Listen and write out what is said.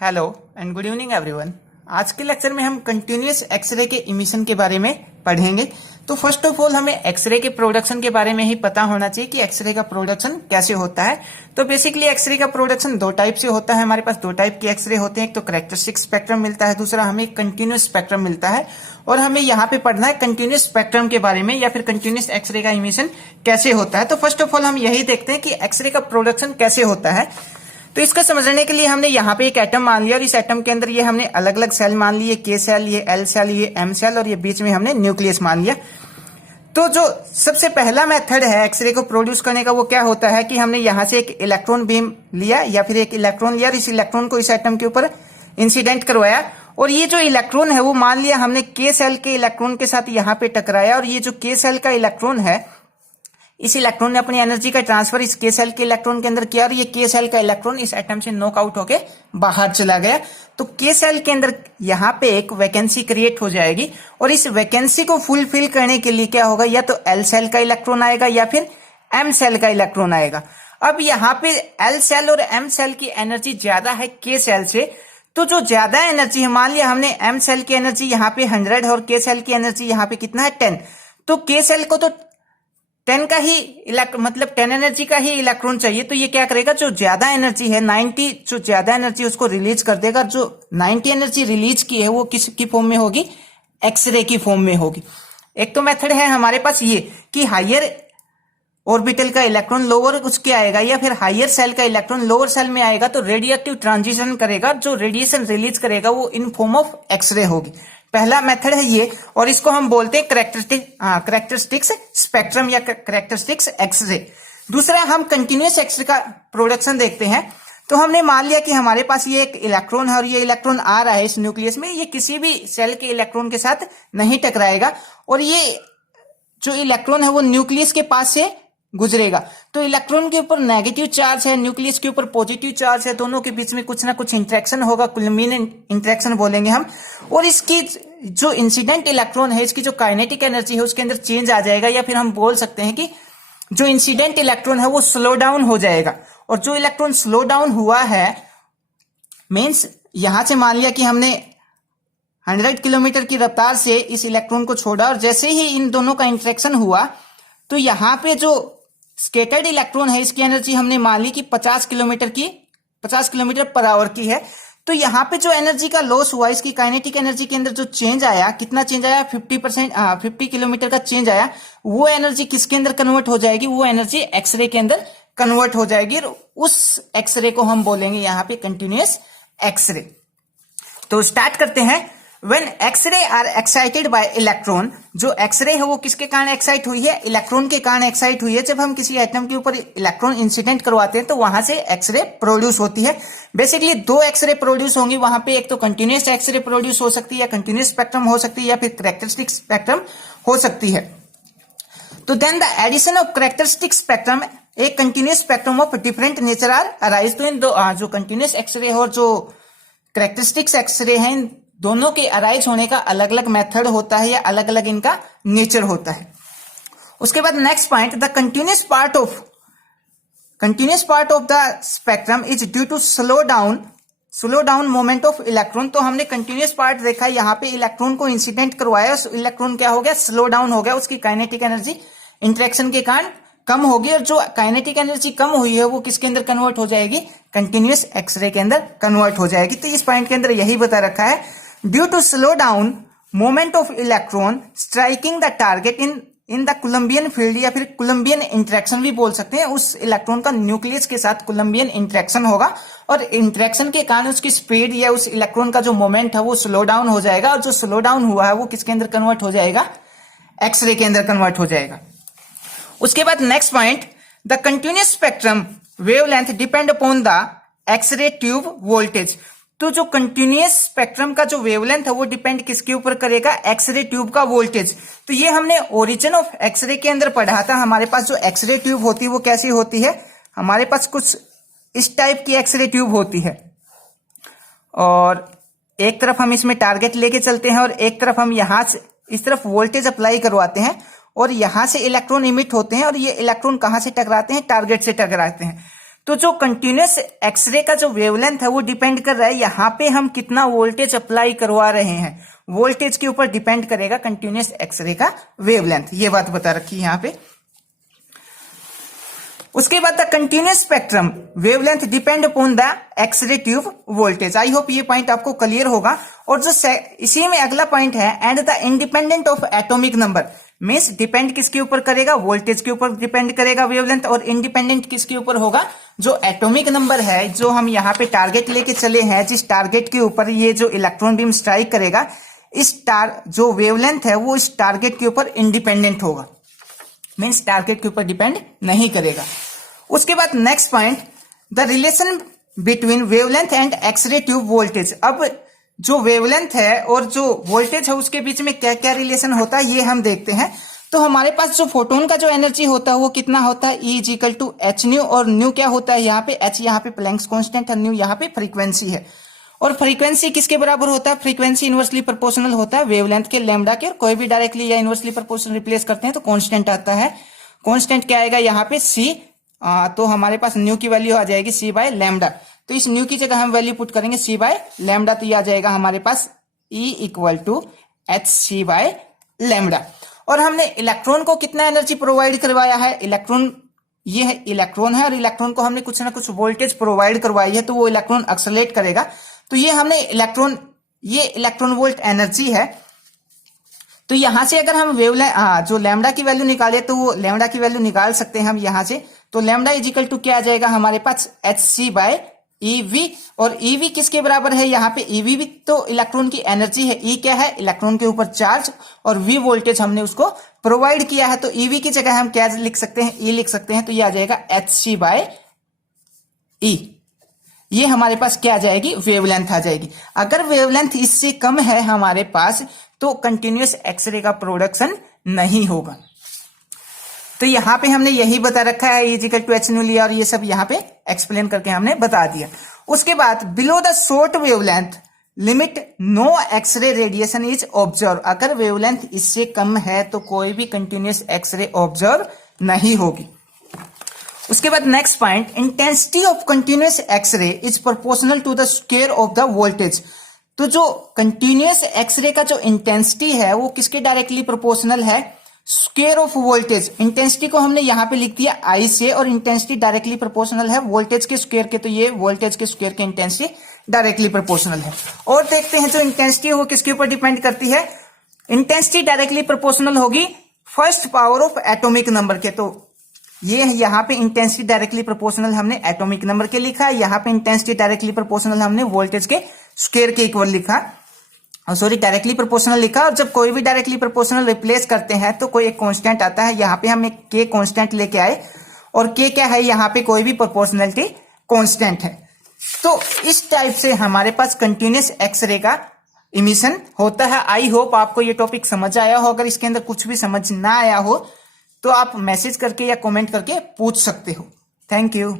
Hello and good evening everyone. आज के lecture में हम कंटिन्यूअस एक्सरे के इमिशन के बारे में पढ़ेंगे। तो फर्स्ट ऑफ ऑल हमें एक्सरे के प्रोडक्शन के बारे में ही पता होना चाहिए कि एक्सरे का प्रोडक्शन कैसे होता है। तो बेसिकली एक्सरे का प्रोडक्शन दो टाइप से होता है। हमारे पास दो टाइप के एक्सरे होते हैं, एक तो कैरेक्टरिस्टिक स्पेक्ट्रम मिलता है, दूसरा हमें कंटिन्यूअस स्पेक्ट्रम मिलता है। और हमें यहाँ पे पढ़ना है कंटिन्यूअस स्पेक्ट्रम के बारे में या फिर कंटिन्यूअस एक्सरे का इमिशन कैसे होता है। तो फर्स्ट ऑफ ऑल हम यही देखते हैं कि एक्सरे का प्रोडक्शन कैसे होता है। तो इसका समझने के लिए हमने यहाँ पे एक एटम मान लिया और इस एटम के अंदर ये हमने अलग अलग सेल मान लिए, के सेल, ये एल सेल, ये एम सेल और ये बीच में हमने न्यूक्लियस मान लिया। तो जो सबसे पहला मेथड है एक्सरे को प्रोड्यूस करने का वो क्या होता है कि हमने यहाँ से एक इलेक्ट्रॉन बीम लिया या फिर एक इलेक्ट्रॉन लिया और इस इलेक्ट्रॉन को इस एटम के ऊपर इंसिडेंट करवाया और ये जो इलेक्ट्रॉन है वो मान लिया हमने के सेल के इलेक्ट्रॉन के साथ यहाँ पे टकराया और ये जो के सेल का इलेक्ट्रॉन है इस इलेक्ट्रॉन ने अपनी एनर्जी का ट्रांसफर इस के सेल के इलेक्ट्रॉन के अंदर किया और ये के सेल का इलेक्ट्रॉन इस एटम से नॉकआउट होके बाहर चला गया। तो के सेल के अंदर यहाँ पे एक वैकेंसी क्रिएट हो जाएगी और इस वैकेंसी को फुलफिल करने के लिए क्या होगा, या तो एल सेल का इलेक्ट्रॉन आएगा या फिर एम सेल का इलेक्ट्रॉन आएगा। अब यहाँ पे एल सेल और एम सेल की एनर्जी ज्यादा है के सेल से, तो जो ज्यादा एनर्जी है, मान लिया हमने एम सेल की एनर्जी यहाँ पे 100 और के सेल की एनर्जी यहाँ पे कितना है 10, तो के सेल को तो 10 का ही मतलब 10 एनर्जी का ही इलेक्ट्रॉन चाहिए। तो ये क्या करेगा, जो ज्यादा एनर्जी है 90, जो ज्यादा एनर्जी उसको रिलीज कर देगा। जो 90 एनर्जी रिलीज की है वो किसकी फॉर्म में होगी, एक्सरे की फॉर्म में होगी। एक तो मेथड है हमारे पास ये कि हायर ऑर्बिटल का इलेक्ट्रॉन लोअर उसके आएगा या फिर हायर सेल का इलेक्ट्रॉन लोअर सेल में आएगा तो रेडियोएक्टिव ट्रांजिशन करेगा, जो रेडिएशन रिलीज करेगा वो इन फॉर्म ऑफ एक्सरे होगी। पहला मेथड है ये और इसको हम बोलते हैं कैरेक्टरिस्टिक्स स्पेक्ट्रम या कैरेक्टरिस्टिक्स एक्सरे। दूसरा हम कंटिन्यूअस एक्सरे का प्रोडक्शन देखते हैं। तो हमने मान लिया कि हमारे पास ये एक इलेक्ट्रॉन है और ये इलेक्ट्रॉन आ रहा है इस न्यूक्लियस में, ये किसी भी सेल के इलेक्ट्रॉन के साथ नहीं टकराएगा और ये जो इलेक्ट्रॉन है वो न्यूक्लियस के पास से गुजरेगा। तो इलेक्ट्रॉन के ऊपर नेगेटिव चार्ज है, न्यूक्लियस के ऊपर पॉजिटिव चार्ज है, दोनों के बीच में कुछ ना कुछ इंटरेक्शन होगा, कुलम्बियन इंटरेक्शन बोलेंगे हम। और इसकी जो इंसिडेंट इलेक्ट्रॉन है इसकी जो काइनेटिक एनर्जी है उसके अंदर चेंज आ जाएगा, या फिर हम बोल सकते हैं कि जो इंसिडेंट इलेक्ट्रॉन है वो स्लो डाउन हो जाएगा। और जो इलेक्ट्रॉन स्लो डाउन हुआ है मीन्स यहां से मान लिया कि हमने 100 किलोमीटर की रफ्तार से इस इलेक्ट्रॉन को छोड़ा और जैसे ही इन दोनों का इंटरेक्शन हुआ तो यहाँ पे जो स्केटर्ड इलेक्ट्रॉन है इसकी एनर्जी हमने मान ली कि 50 किलोमीटर पर आवर की है। तो यहाँ पे जो एनर्जी का लॉस हुआ, इसकी काइनेटिक एनर्जी के अंदर जो चेंज आया, कितना चेंज आया, 50 किलोमीटर का चेंज आया, वो एनर्जी किसके अंदर कन्वर्ट हो जाएगी, वो एनर्जी एक्सरे के अंदर कन्वर्ट हो जाएगी और उस एक्सरे को हम बोलेंगे यहाँ पे कंटिन्यूअस एक्सरे। तो स्टार्ट करते हैं। When X-ray are excited by electron, जो एक्सरे है वो किसके कारण एक्साइट हुई है, इलेक्ट्रॉन के कारण एक्साइट हुई है। जब हम किसी एटम के ऊपर इलेक्ट्रॉन इंसिडेंट करवाते हैं तो वहां से एक्सरे प्रोड्यूस होती है। बेसिकली दो एक्सरे प्रोड्यूस होंगी वहां पे, एक तो कंटिन्यूअस एक्सरे प्रोड्यूस हो सकती है या कंटिन्यूअस स्पेक्ट्रम हो सकती है या फिर कैरेक्टरिस्टिक स्पेक्ट्रम हो सकती है। तो then the addition of characteristic spectrum एक continuous spectrum of different nature are arise. तो इन दो जो कंटिन्यूअस एक्सरे और जो कैरेक्टरिस्टिक्स एक्सरे हैं इन दोनों के अराइज होने का अलग अलग मेथड होता है या अलग अलग इनका नेचर होता है। उसके बाद next point, the continuous part of the spectrum is due to slow down moment of electron. तो हमने कंटिन्यूअस पार्ट देखा, यहाँ पे इलेक्ट्रॉन को इंसिडेंट करवाया, इलेक्ट्रॉन क्या हो गया, स्लो डाउन हो गया, उसकी काइनेटिक एनर्जी इंटरेक्शन के कारण कम होगी और जो काइनेटिक एनर्जी कम हुई है वो किसके अंदर कन्वर्ट हो जाएगी, कंटिन्यूअस एक्सरे के अंदर कन्वर्ट हो जाएगी। तो इस पॉइंट के अंदर यही बता रखा है, due to slow down moment of electron striking the target in the Coulombian field या फिर कोलम्बियन इंटरेक्शन भी बोल सकते हैं। उस इलेक्ट्रॉन का न्यूक्लियस के साथ कोलम्बियन इंटरेक्शन होगा और इंटरेक्शन के कारण उसकी स्पीड या उस इलेक्ट्रॉन का जो मोमेंट है वो स्लो डाउन हो जाएगा और जो स्लो डाउन हुआ है वो किसके अंदर कन्वर्ट हो जाएगा, एक्सरे के अंदर कन्वर्ट हो जाएगा। उसके बाद next point, the continuous spectrum wavelength depend upon the x-ray tube voltage. तो जो कंटिन्यूअस स्पेक्ट्रम का जो वेवलेंथ है वो डिपेंड किसके ऊपर करेगा, एक्सरे ट्यूब का वोल्टेज। तो ये हमने ओरिजिन ऑफ एक्सरे के अंदर पढ़ा था। हमारे पास जो एक्सरे ट्यूब होती है वो कैसी होती है, हमारे पास कुछ इस टाइप की एक्सरे ट्यूब होती है और एक तरफ हम इसमें टारगेट लेके चलते हैं और एक तरफ हम यहां से इस तरफ वोल्टेज अप्लाई करवाते हैं और यहां से इलेक्ट्रॉन इमिट होते हैं और ये इलेक्ट्रॉन कहां से टकराते हैं, टारगेट से टकराते हैं। तो जो कंटिन्यूस एक्सरे का जो वेवलेंथ है वो डिपेंड कर रहा है यहाँ पे हम कितना वोल्टेज अप्लाई करवा रहे हैं, वोल्टेज के ऊपर डिपेंड करेगा कंटिन्यूस एक्सरे का वेवलेंथ। ये बात बता रखी है यहाँ पे। उसके बाद the continuous spectrum wavelength depend upon the x-ray tube voltage. I hope ये पॉइंट आपको क्लियर होगा। और जो इसी में अगला पॉइंट है and the independent of atomic number, means depend किसके ऊपर करेगा, वोल्टेज के ऊपर डिपेंड करेगा वेवलेंथ, और इंडिपेंडेंट किसके ऊपर होगा, जो एटॉमिक नंबर है जो हम यहाँ पे टारगेट लेके चले हैं, जिस टारगेट के ऊपर ये जो इलेक्ट्रॉन बीम स्ट्राइक करेगा, इस जो वेवलेंथ है वो इस टारगेट के ऊपर इंडिपेंडेंट होगा, मीन्स टारगेट के ऊपर डिपेंड नहीं करेगा। उसके बाद next point, the relation between wavelength and x-ray tube voltage. अब जो वेवलेंथ है और जो वोल्टेज है उसके बीच में क्या क्या रिलेशन होता है ये हम देखते हैं। तो हमारे पास जो फोटोन का जो एनर्जी होता है वो कितना होता है, E equal to h nu, और न्यू क्या होता है यहाँ पे, एच यहाँ पे प्लैंक्स कांस्टेंट है, न्यू यहाँ पे फ्रीक्वेंसी है। और फ्रीक्वेंसी किसके बराबर होता है, फ्रीक्वेंसी इनवर्सली प्रोपोर्शनल होता है वेवलेंथ के लैम्डा के, और कोई भी डायरेक्टली या इनवर्सली प्रोपोर्शनल रिप्लेस करते हैं तो कांस्टेंट आता है। कांस्टेंट क्या आएगा यहाँ पे, C, तो हमारे पास न्यू की वैल्यू आ जाएगी C बाय लैम्डा। तो इस न्यू की जगह हम वैल्यू पुट करेंगे C बाय लैम्डा, तो ये आ जाएगा हमारे पास E equal to h c by lambda. और हमने इलेक्ट्रॉन को कितना एनर्जी प्रोवाइड करवाया है, इलेक्ट्रॉन, ये है इलेक्ट्रॉन है, और इलेक्ट्रॉन को हमने कुछ ना कुछ वोल्टेज प्रोवाइड करवाई है, तो वो इलेक्ट्रॉन एक्सेलरेट करेगा। तो ये हमने ये इलेक्ट्रॉन वोल्ट एनर्जी है। तो यहां से अगर हम जो लैम्डा की वैल्यू निकाले तो वो लैम्डा की वैल्यू निकाल सकते हैं हम यहां से। तो लैम्डा इजिकल टू क्या आ जाएगा हमारे पास, एच सी बाय ईवी, और ईवी किसके बराबर है यहाँ पे, ईवी भी तो इलेक्ट्रॉन की एनर्जी है, ई क्या है, इलेक्ट्रॉन के ऊपर चार्ज, और वी वोल्टेज हमने उसको प्रोवाइड किया है। तो ईवी की जगह हम क्या लिख सकते हैं, ई लिख सकते हैं। तो ये आ जाएगा एच सी बाय ई। ये हमारे पास क्या आ जाएगी, वेवलेंथ आ जाएगी। अगर वेवलेंथ इससे कम है हमारे पास तो कंटिन्यूस एक्सरे का प्रोडक्शन नहीं होगा। तो यहां पे हमने यही बता रखा है, इजिकल टू एच न्यू लिया, और ये सब यहां पे एक्सप्लेन करके हमने बता दिया। उसके बाद below the short wavelength limit no x-ray radiation is observe. अगर वेवलेंथ इससे कम है तो कोई भी कंटिन्यूस एक्सरे ऑब्जर्व नहीं होगी। उसके बाद next point, intensity of continuous x-ray is proportional to the square of the voltage. तो जो कंटिन्यूस एक्सरे का जो इंटेंसिटी है वो किसके डायरेक्टली प्रोपोर्शनल है, स्क्वायर ऑफ वोल्टेज। इंटेंसिटी को हमने यहां पे लिख दिया आई से, और इंटेंसिटी डायरेक्टली प्रोपोर्शनल है वोल्टेज के स्क्वायर के, तो ये वोल्टेज के स्क्वायर के इंटेंसिटी डायरेक्टली प्रोपोर्शनल है। और देखते हैं जो इंटेंसिटी है वो किसके ऊपर डिपेंड करती है, इंटेंसिटी डायरेक्टली प्रोपोर्शनल होगी first power of atomic number के। तो ये यहाँ पे इंटेंसिटी डायरेक्टली प्रोपोर्शनल हमने एटॉमिक नंबर के लिखा, यहाँ पे इंटेंसिटी डायरेक्टली प्रोपोर्शनल हमने वोल्टेज के स्क्वायर के इक्वल लिखा, सॉरी डायरेक्टली प्रोपोर्शनल लिखा। और जब कोई भी डायरेक्टली प्रोपोर्शनल रिप्लेस करते हैं तो कोई एक कांस्टेंट आता है, यहाँ पे हम एक के कांस्टेंट लेके आए, और के क्या है, यहाँ पे कोई भी प्रोपोर्शनलिटी कांस्टेंट है। तो इस टाइप से हमारे पास कंटिन्यूस एक्सरे का इमिशन होता है। आई होप आपको ये टॉपिक समझ आया हो। अगर इसके अंदर कुछ भी समझ ना आया हो तो आप मैसेज करके या कमेंट करके पूछ सकते हो। Thank you.